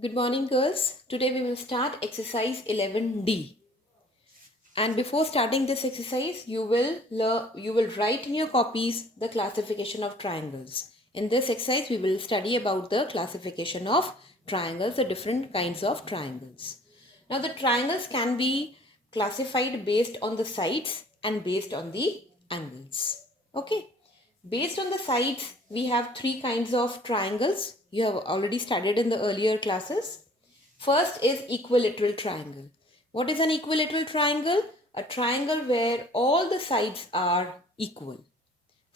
Good morning, girls. Today we will start exercise 11D. And before starting this exercise, you will write in your copies the classification of triangles. In this exercise, we will study about the classification of triangles, the different kinds of triangles. Now, the triangles can be classified based on the sides and based on the angles. Okay. Based on the sides, we have three kinds of triangles. You have already studied in the earlier classes. First is equilateral triangle. What is an equilateral triangle? A triangle where all the sides are equal.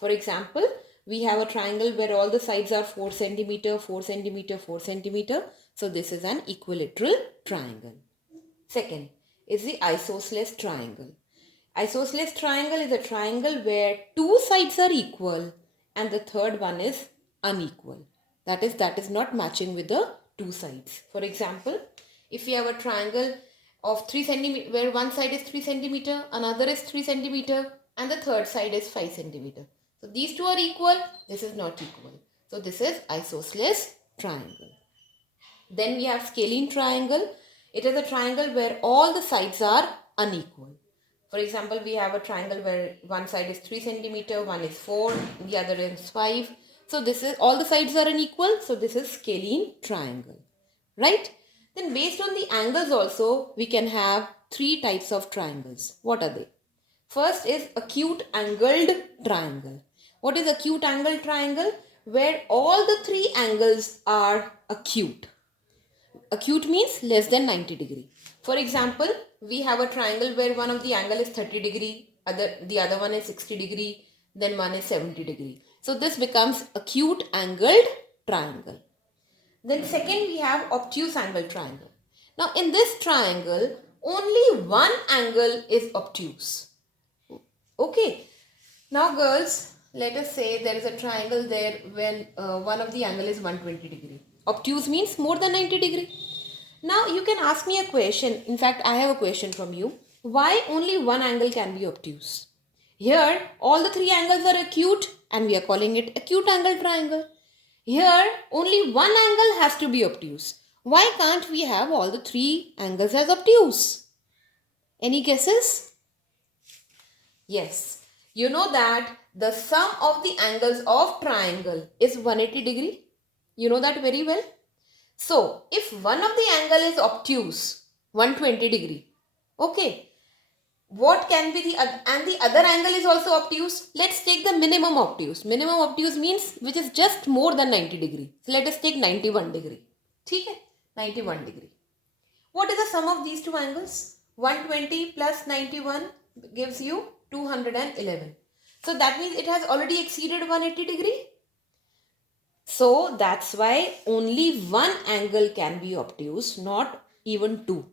For example, we have a triangle where all the sides are 4 centimeter, 4 centimeter, 4 centimeter. So this is an equilateral triangle. Second is the isosceles triangle. Isosceles triangle is a triangle where two sides are equal and the third one is unequal. That is not matching with the two sides. For example, if we have a triangle of 3 centimeter where one side is 3 centimeter, another is 3 centimeter and the third side is 5 centimeter. So these two are equal, this is not equal. So this is isosceles triangle. Then we have scalene triangle. It is a triangle where all the sides are unequal. For example, we have a triangle where one side is 3 centimeter, one is 4, the other is 5. So this is all the sides are unequal. So this is scalene triangle. Right? Then based on the angles also, we can have three types of triangles. What are they? First is acute angled triangle. What is acute angled triangle? Where all the three angles are acute. Acute means less than 90 degree. For example, we have a triangle where one of the angle is 30 degree, the other one is 60 degree, then one is 70 degree. So this becomes acute angled triangle. Then second we have obtuse angle triangle. Now in this triangle, only one angle is obtuse. Okay. Now girls, let us say there is a triangle there when one of the angle is 120 degree. Obtuse means more than 90 degree. Now you can ask me a question. In fact, I have a question from you. Why only one angle can be obtuse? Here, all the three angles are acute and we are calling it acute angle triangle. Here, only one angle has to be obtuse. Why can't we have all the three angles as obtuse? Any guesses? Yes. You know that the sum of the angles of triangle is 180 degree. You know that very well. So, if one of the angle is obtuse, 120 degree, okay, what can be the other, and the other angle is also obtuse, let's take the minimum obtuse. Minimum obtuse means which is just more than 90 degree. So, let us take 91 degree. Okay, 91 degree. What is the sum of these two angles? 120 plus 91 gives you 211. So, that means it has already exceeded 180 degree. So that's why only one angle can be obtuse, not even two.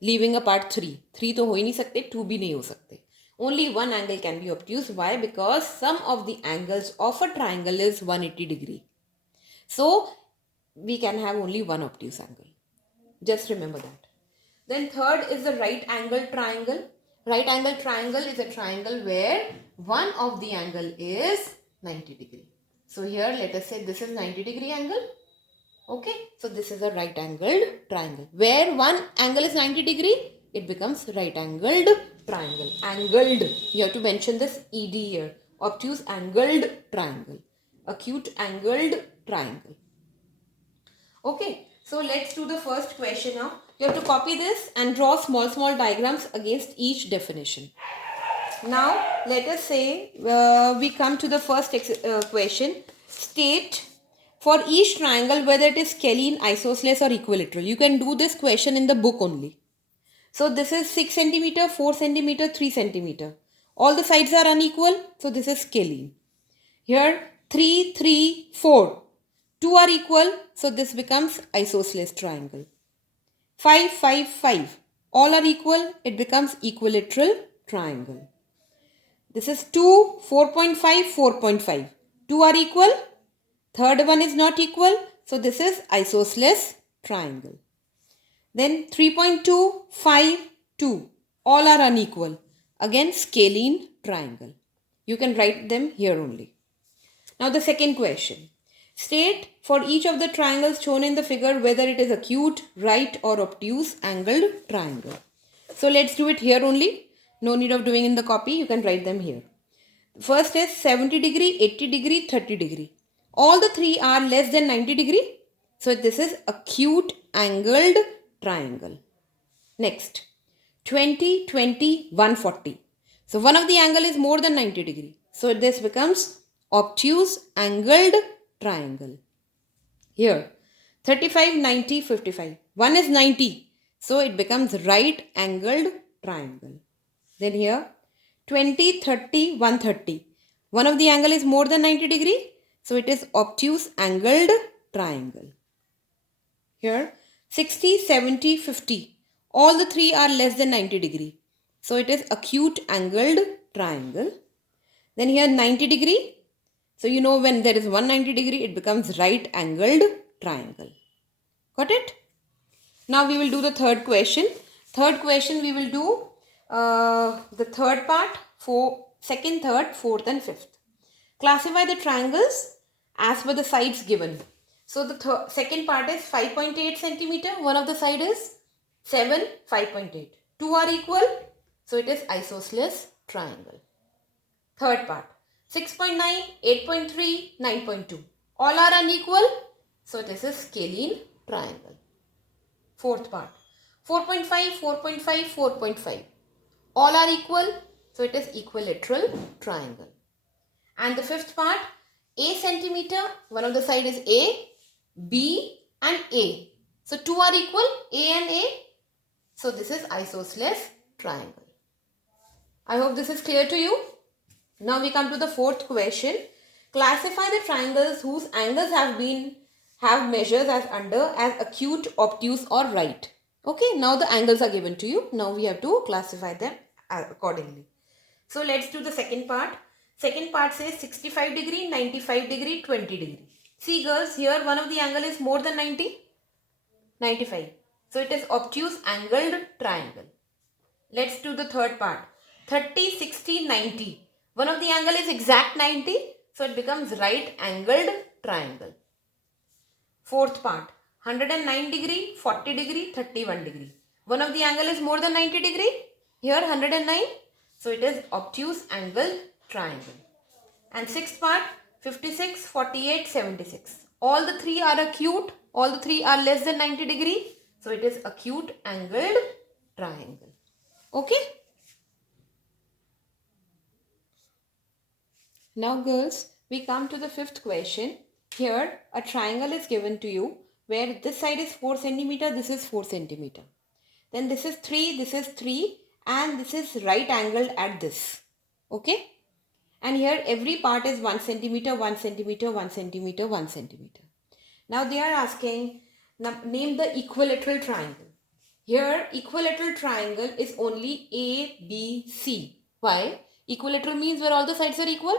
Leaving apart three. Three तो हो ही नहीं सकते, two भी नहीं हो सकते. Only one angle can be obtuse. Why? Because sum of the angles of a triangle is 180 degree. So we can have only one obtuse angle. Just remember that. Then third is the right angle triangle. Right angle triangle is a triangle where one of the angle is 90 degree. So here let us say this is 90 degree angle. Okay. So this is a right angled triangle. Where one angle is 90 degree, it becomes right angled triangle. Angled. You have to mention this ED here. Obtuse angled triangle. Acute angled triangle. Okay. So let's do the first question now. You have to copy this and draw small diagrams against each definition. Now, let us say we come to the first question. State for each triangle whether it is scalene, isosceles or equilateral. You can do this question in the book only. So, this is 6 centimeter, 4 centimeter, 3 centimeter. All the sides are unequal. So, this is scalene. Here, 3, 3, 4. 2 are equal. So, this becomes isosceles triangle. 5, 5, 5. All are equal. It becomes equilateral triangle. This is 2, 4.5, 4.5. 2 are equal. Third one is not equal. So this is isosceles triangle. Then 3.2, 5, 2. All are unequal. Again scalene triangle. You can write them here only. Now the second question. State for each of the triangles shown in the figure whether it is acute, right or obtuse angled triangle. So let's do it here only. No need of doing in the copy. You can write them here. First is 70 degree, 80 degree, 30 degree. All the three are less than 90 degree. So this is acute angled triangle. Next, 20, 20, 140. So one of the angle is more than 90 degree. So this becomes obtuse angled triangle. Here, 35, 90, 55. One is 90. So it becomes right angled triangle. Then here, 20, 30, 130. One of the angle is more than 90 degree. So it is obtuse angled triangle. Here, 60, 70, 50. All the three are less than 90 degree. So it is acute angled triangle. Then here 90 degree. So you know when there is 190 degree, it becomes right angled triangle. Got it? Now we will do the third question. Third question we will do the third part for second, third, fourth and fifth. Classify the triangles as per the sides given. So the second part is 5.8 centimeter. One of the side is 7, 5.8. Two are equal. So it is isosceles triangle. Third part, 6.9, 8.3, 9.2. All are unequal. So this is scalene triangle. Fourth part, 4.5, 4.5, 4.5. All are equal. So it is equilateral triangle. And the fifth part, A centimeter. One of the side is A, B and A. So two are equal, A and A. So this is isosceles triangle. I hope this is clear to you. Now we come to the fourth question. Classify the triangles whose angles have measures as acute, obtuse or right. Okay, now the angles are given to you. Now we have to classify them accordingly. So let's do the second part. Second part says 65 degree, 95 degree, 20 degree. See girls, here one of the angle is more than 90, 95. So it is obtuse angled triangle. Let's do the third part. 30, 60, 90. One of the angle is exact 90. So it becomes right angled triangle. Fourth part. 109 degree, 40 degree, 31 degree. One of the angle is more than 90 degree. Here 109. So it is obtuse angled triangle. And sixth part. 56, 48, 76. All the three are acute. All the three are less than 90 degree. So it is acute angled triangle. Okay. Now girls, we come to the fifth question. Here a triangle is given to you where this side is 4 centimeter, this is 4 centimeter. Then this is 3 and this is right angled at this. Okay. And here every part is 1 centimeter, 1 centimeter, 1 centimeter, 1 centimeter. Now they are asking, name the equilateral triangle. Here equilateral triangle is only A, B, C. Why? Equilateral means where all the sides are equal.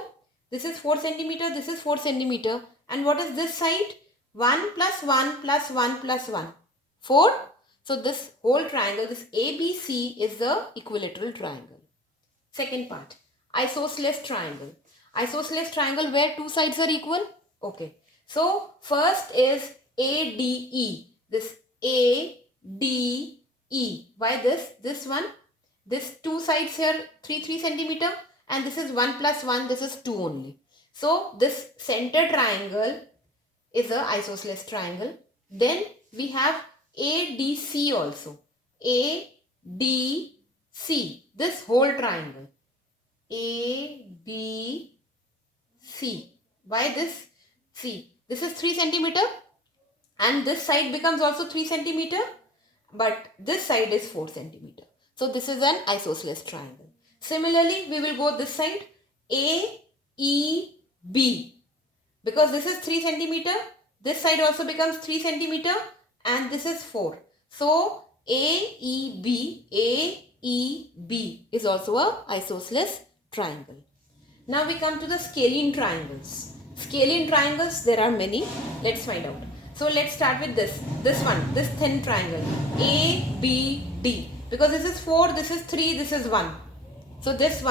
This is 4 centimeter, this is 4 centimeter. And what is this side? 1 plus 1 plus 1 plus 1. 4. So this whole triangle, this ABC is the equilateral triangle. Second part, isosceles triangle. Isosceles triangle where two sides are equal. Okay. So first is ADE. This ADE. Why this? This one. This two sides here 3 centimeter. And this is 1 plus 1, this is 2 only. So this center triangle is a isosceles triangle. Then we have ADC also. ADC. This whole triangle. ADC. Why this? See, this is 3 centimeter. And this side becomes also 3 centimeter. But this side is 4 centimeter. So this is an isosceles triangle. Similarly, we will go this side, AEB. Because this is 3 centimeter, this side also becomes 3 centimeter and this is 4. So, AEB is also a isosceles triangle. Now we come to the scalene triangles. Scalene triangles, there are many. Let's find out. So, let's start with this one, this thin triangle, ABD. Because this is 4, this is 3, this is 1. So this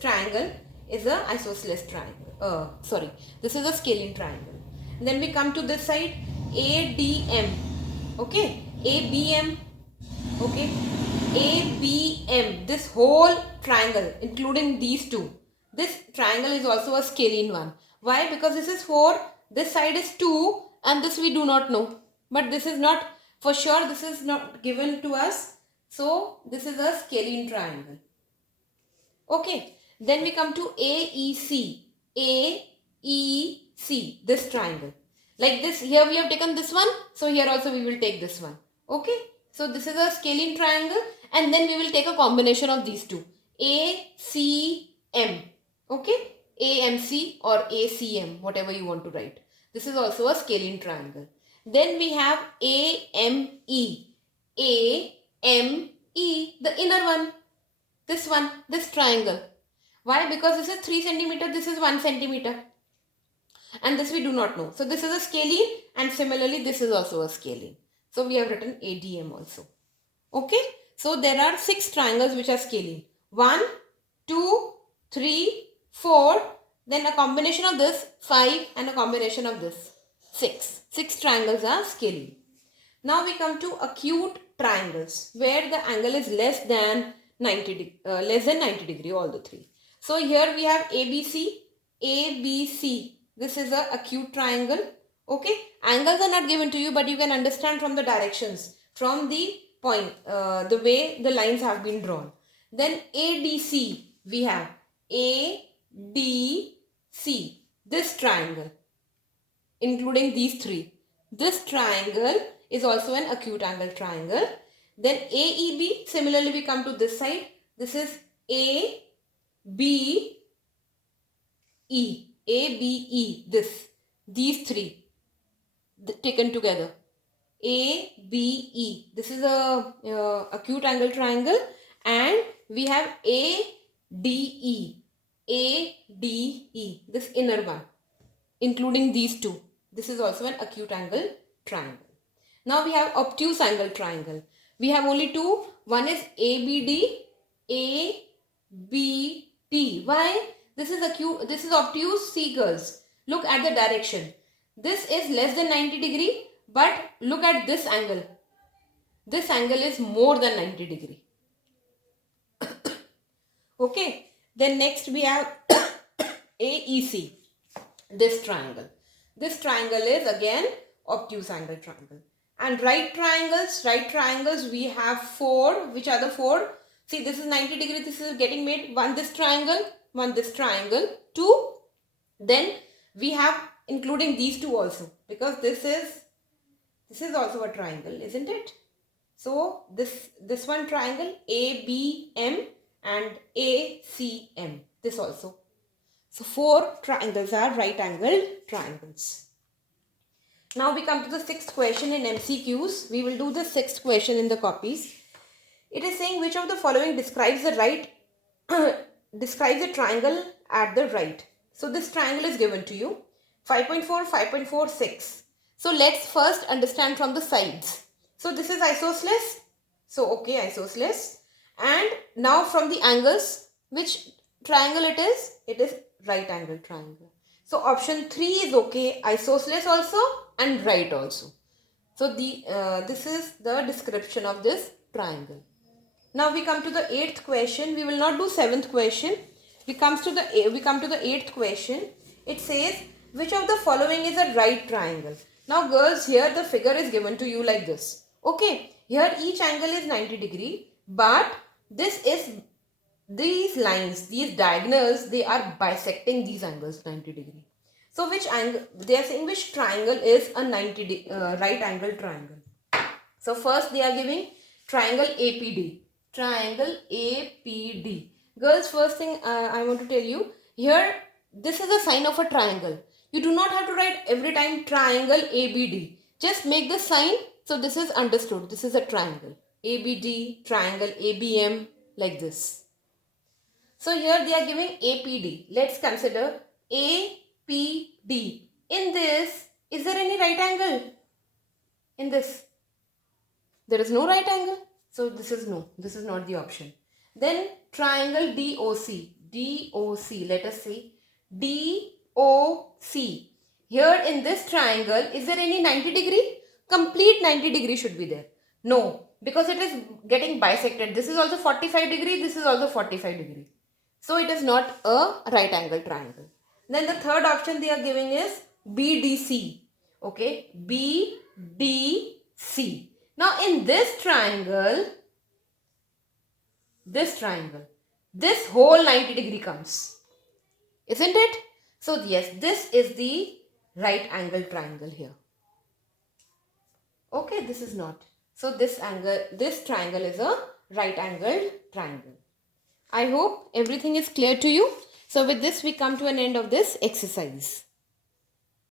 triangle is a isosceles triangle. This is a scalene triangle. Then we come to this side, ADM. Okay, ABM. Okay, ABM. This whole triangle, including these two. This triangle is also a scalene one. Why? Because this is 4, this side is 2, and this we do not know. But this is not, for sure, this is not given to us. So, this is a scalene triangle. Okay, then we come to AEC. AEC, this triangle. Like this, here we have taken this one, so here also we will take this one. Okay, so this is a scalene triangle, and then we will take a combination of these two. ACM. Okay, AMC or ACM, whatever you want to write. This is also a scalene triangle. Then we have AME. AME, the inner one. This one, this triangle. Why? Because this is 3 centimeter, this is 1 centimeter. And this we do not know. So this is a scalene, and similarly this is also a scalene. So we have written ADM also. Okay. So there are 6 triangles which are scalene. 1, 2, 3, 4. Then a combination of this 5 and a combination of this 6. 6 triangles are scalene. Now we come to acute triangles where the angle is less than 90 degree, all the 3. So here we have ABC, ABC. This is a acute triangle. Okay, angles are not given to you, but you can understand from the directions, from the point, the way the lines have been drawn. Then ADC, we have ADC, this triangle, including these 3. This triangle is also an acute angle triangle. Then AEB, similarly we come to this side. This is ABE, ABE, these 3 taken together. ABE, this is a acute angle triangle, and we have ADE, ADE, this inner one, including these 2. This is also an acute angle triangle. Now we have obtuse angle triangle. We have only 2. One is ABD, ABD. Why? This is acute, this is obtuse. See girls, look at the direction. This is less than 90 degree, but look at this angle. This angle is more than 90 degree. Okay. Then next we have AEC, this triangle. This triangle is again obtuse angle triangle. And right triangles we have 4. Which are the 4? See, this is 90 degree, this is getting made. One this triangle, 2. Then we have including these 2 also, because this is also a triangle, isn't it? So this one triangle ABM and ACM, this also. So 4 triangles are right angled triangles. Now we come to the 6th question in MCQs. We will do the 6th question in the copies. It is saying which of the following describes the triangle at the right. So this triangle is given to you. 5.4, 5.4, 6. So let's first understand from the sides. So this is isosceles. So okay, isosceles. And now from the angles, which triangle it is? It is right angle triangle. So option 3 is okay, isosceles also and right also. So this is the description of this triangle. Now we come to the 8th question. We will not do 7th question. We come to the 8th question. It says which of the following is a right triangle. Now girls, here the figure is given to you like this. Okay, here each angle is 90 degree, but these lines, these diagonals, they are bisecting these angles 90 degree. So which angle, they are saying which triangle is a right angle triangle. So first they are giving triangle APD. Triangle APD. Girls, first thing I want to tell you, here this is a sign of a triangle. You do not have to write every time triangle ABD. Just make the sign, so this is understood. This is a triangle. ABD, triangle ABM, like this. So here they are giving APD. Let's consider APD. In this, is there any right angle? In this, there is no right angle. So this is no. This is not the option. Then triangle DOC. DOC. Let us see. DOC. Here in this triangle, is there any 90 degree? Complete 90 degree should be there. No, because it is getting bisected. This is also 45 degree, this is also 45 degree. So it is not a right angle triangle. Then the third option they are giving is BDC. Okay, BDC. Now in this triangle, this whole 90 degree comes. Isn't it? So yes, this is the right angle triangle here. Okay, this is not. So this triangle is a right angled triangle. I hope everything is clear to you. So with this we come to an end of this exercise.